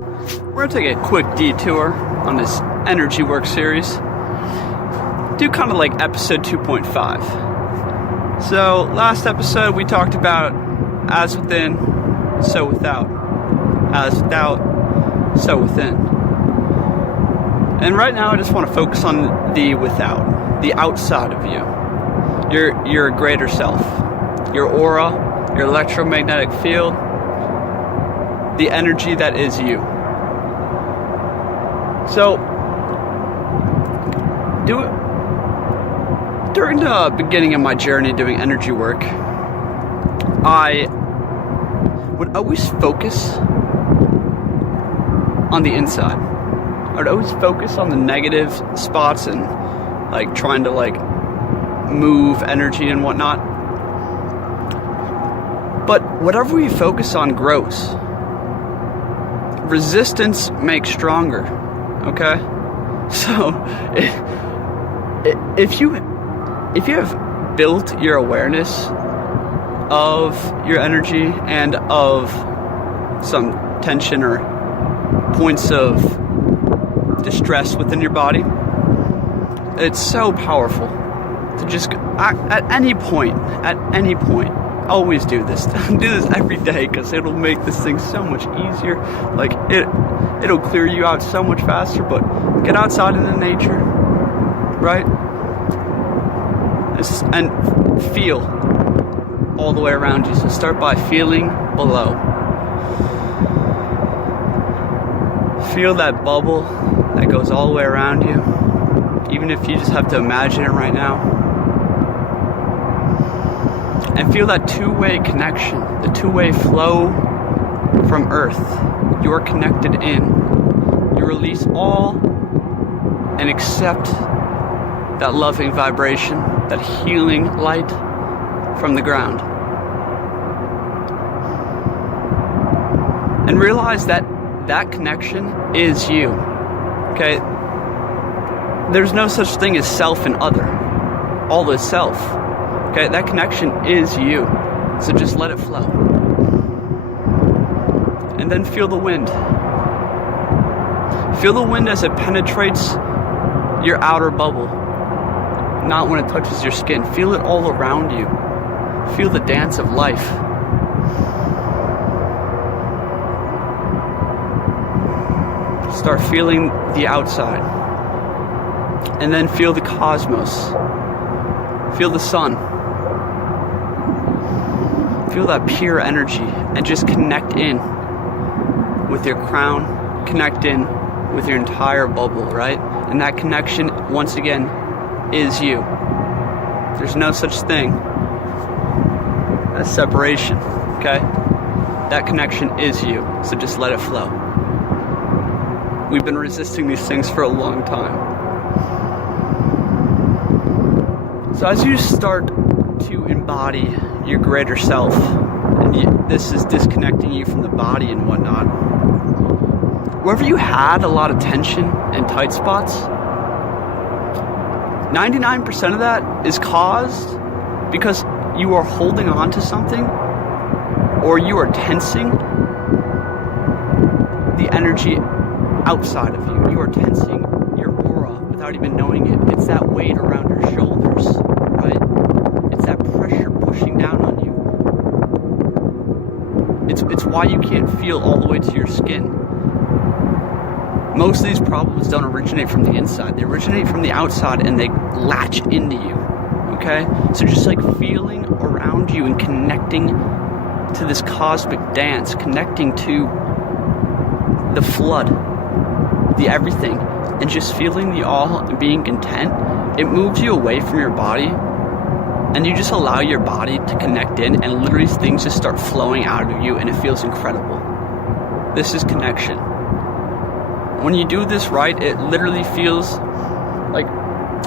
We're gonna take a quick detour on this energy work series. Do kind of like episode 2.5. So last episode we talked about as within, so without. As without, so within. And right now I just want to focus on the without, the outside of you. Your greater self, your aura, your electromagnetic field, the energy that is you. So, during the beginning of my journey doing energy work, I would always focus on the inside. I would always focus on the negative spots and like trying to like move energy and whatnot. But whatever we focus on grows. Resistance makes stronger. Okay, so if you have built your awareness of your energy and of some tension or points of distress within your body, it's so powerful to just at any point, always do this. Do this every day because it'll make this thing so much easier. Like it'll clear you out so much faster. But get outside into nature, right? And feel all the way around you. So start by feeling below. Feel that bubble that goes all the way around you. Even if you just have to imagine it right now. And feel that two-way connection, the two-way flow from Earth. You're connected in. You release all and accept that loving vibration, that healing light from the ground. And realize that that connection is you. Okay? There's no such thing as self and other. All is self. Okay, that connection is you. So just let it flow. And then feel the wind. Feel the wind as it penetrates your outer bubble. Not when it touches your skin. Feel it all around you. Feel the dance of life. Start feeling the outside. And then feel the cosmos. Feel the sun. Feel that pure energy and just connect in with your crown, connect in with your entire bubble, right? And that connection, once again, is you. There's no such thing as separation, okay? That connection is you, so just let it flow. We've been resisting these things for a long time. So as you start to embody your greater self, and this is disconnecting you from the body and whatnot, wherever you had a lot of tension and tight spots, 99% of that is caused because you are holding on to something or you are tensing the energy outside of you. You are tensing your aura without even knowing it. It's that weight around your shoulders, right? It's that pressure pushing down on you. It's why you can't feel all the way to your skin. Most of these problems don't originate from the inside. They originate from the outside and they latch into you, okay? So just like feeling around you and connecting to this cosmic dance, connecting to the flood, the everything, and just feeling the all and being content, it moves you away from your body and you just allow your body to connect in and literally things just start flowing out of you and it feels incredible. This is connection. When you do this right, it literally feels like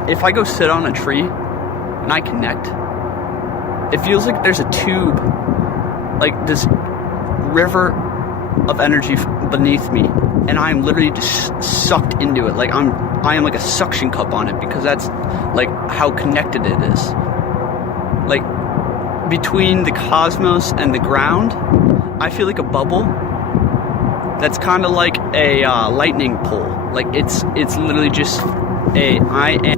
if I go sit on a tree and I connect, it feels like there's a tube, like this river of energy beneath me, and I'm literally just sucked into it. Like I am like a suction cup on it because that's like how connected it is. Like between the cosmos and the ground, I feel like a bubble that's kind of like a lightning pole. Like it's literally just a I am